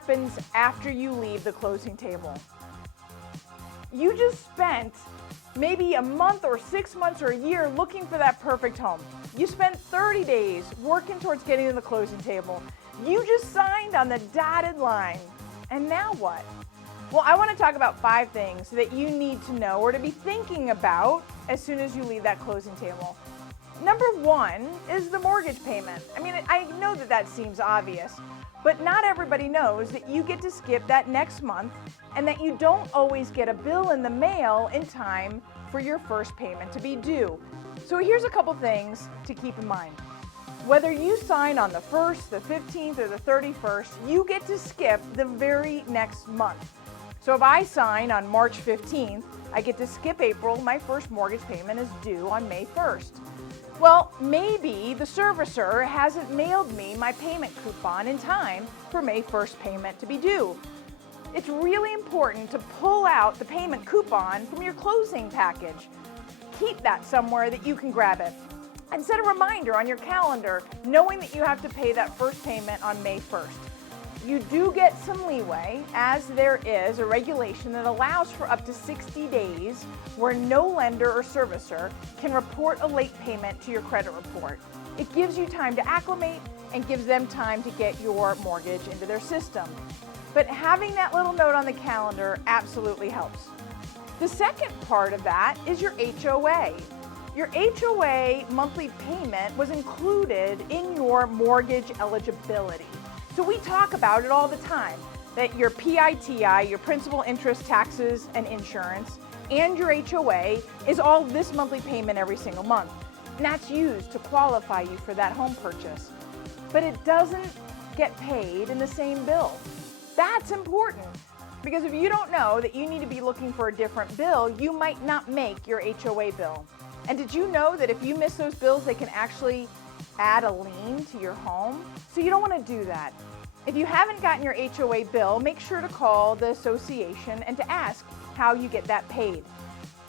happens after you leave the closing table? You just spent maybe a month or 6 months or a year looking for that perfect home. You spent 30 days working towards getting to the closing table. You just signed on the dotted line. And now what? Well, I want to talk about 5 things that you need to know or to be thinking about as soon as you leave that closing table. Number 1 is the mortgage payment. I mean, I know that seems obvious, but not everybody knows that you get to skip that next month and that you don't always get a bill in the mail in time for your first payment to be due. So here's a couple things to keep in mind. Whether you sign on the 1st, the 15th, or the 31st, you get to skip the very next month. So if I sign on March 15th, I get to skip April. My first mortgage payment is due on May 1st. Well, maybe the servicer hasn't mailed me my payment coupon in time for May 1st payment to be due. It's really important to pull out the payment coupon from your closing package. Keep that somewhere that you can grab it. And set a reminder on your calendar knowing that you have to pay that first payment on May 1st. You do get some leeway, as there is a regulation that allows for up to 60 days where no lender or servicer can report a late payment to your credit report. It gives you time to acclimate and gives them time to get your mortgage into their system. But having that little note on the calendar absolutely helps. The second part of that is your HOA. Your HOA monthly payment was included in your mortgage eligibility. So we talk about it all the time, that your PITI, your principal, interest, taxes, and insurance, and your HOA is all this monthly payment every single month. And that's used to qualify you for that home purchase. But it doesn't get paid in the same bill. That's important, because if you don't know that you need to be looking for a different bill, you might not make your HOA bill. And did you know that if you miss those bills, they can actually add a lien to your home? So you don't want to do that. If you haven't gotten your HOA bill, make sure to call the association and to ask how you get that paid.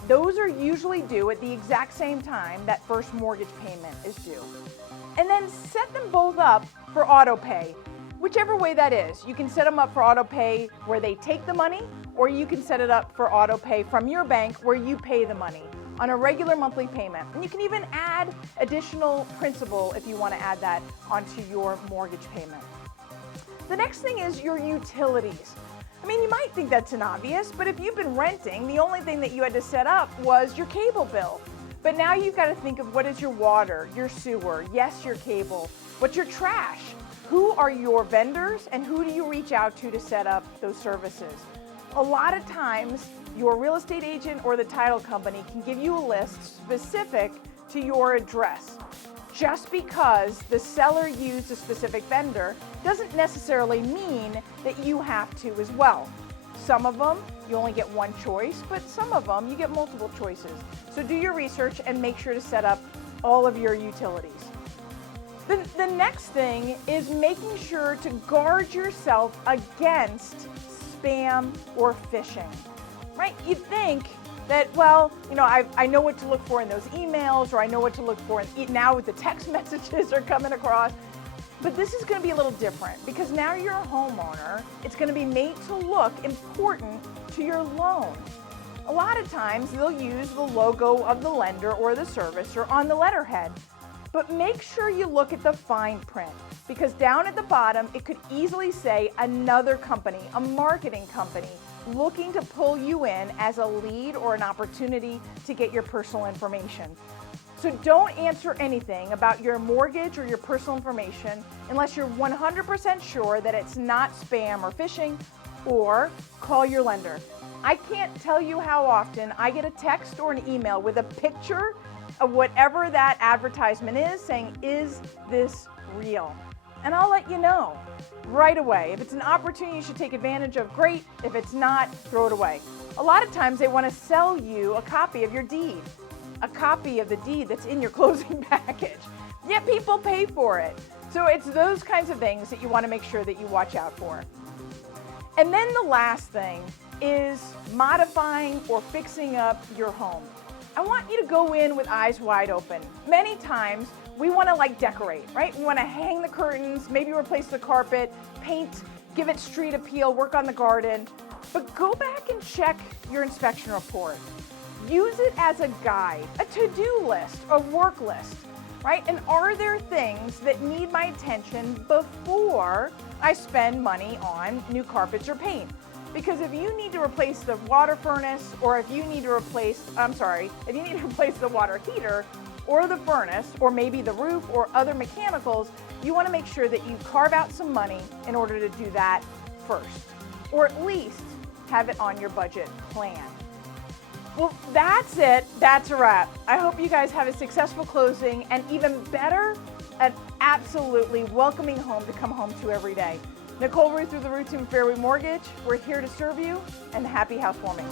Those are usually due at the exact same time that first mortgage payment is due. And then set them both up for auto pay, whichever way that is. You can set them up for auto pay where they take the money, or you can set it up for auto pay from your bank where you pay the money on a regular monthly payment. And you can even add additional principal if you want to add that onto your mortgage payment. The next thing is your utilities. I mean, you might think that's an obvious, but if you've been renting, the only thing that you had to set up was your cable bill. But now you've got to think of what is your water, your sewer, yes, your cable, what's your trash? Who are your vendors and who do you reach out to set up those services? A lot of times, your real estate agent or the title company can give you a list specific to your address. Just because the seller used a specific vendor doesn't necessarily mean that you have to as well. Some of them, you only get one choice, but some of them, you get multiple choices. So do your research and make sure to set up all of your utilities. The next thing is making sure to guard yourself against spam or phishing, right? You think that, well, you know, I know what to look for in those emails, or I know what to look for now with the text messages are coming across. But this is going to be a little different because now you're a homeowner. It's going to be made to look important to your loan. A lot of times they'll use the logo of the lender or the servicer on the letterhead. But make sure you look at the fine print, because down at the bottom it could easily say another company, a marketing company, looking to pull you in as a lead or an opportunity to get your personal information. So don't answer anything about your mortgage or your personal information unless you're 100% sure that it's not spam or phishing, or call your lender. I can't tell you how often I get a text or an email with a picture of whatever that advertisement is saying, is this real? And I'll let you know right away. If it's an opportunity you should take advantage of, great. If it's not, throw it away. A lot of times they want to sell you a copy of your deed, a copy of the deed that's in your closing package. Yet people pay for it. So it's those kinds of things that you want to make sure that you watch out for. And then the last thing is modifying or fixing up your home. I want you to go in with eyes wide open. Many times we want to decorate, right? We want to hang the curtains, maybe replace the carpet, paint give it street appeal, work on the garden, but go back and check your inspection report. Use it as a guide, a to-do list, a work list, right? And are there things that need my attention before I spend money on new carpets or paint? Because if you need to replace the water furnace, or if you need to replace, if you need to replace the water heater or the furnace, or maybe the roof or other mechanicals, you want to make sure that you carve out some money in order to do that first, or at least have it on your budget plan. Well, that's it. That's a wrap. I hope you guys have a successful closing, and even better, an absolutely welcoming home to come home to every day. Nicole Rueth with the Rueth Team Fairway Mortgage. We're here to serve you, and happy housewarming.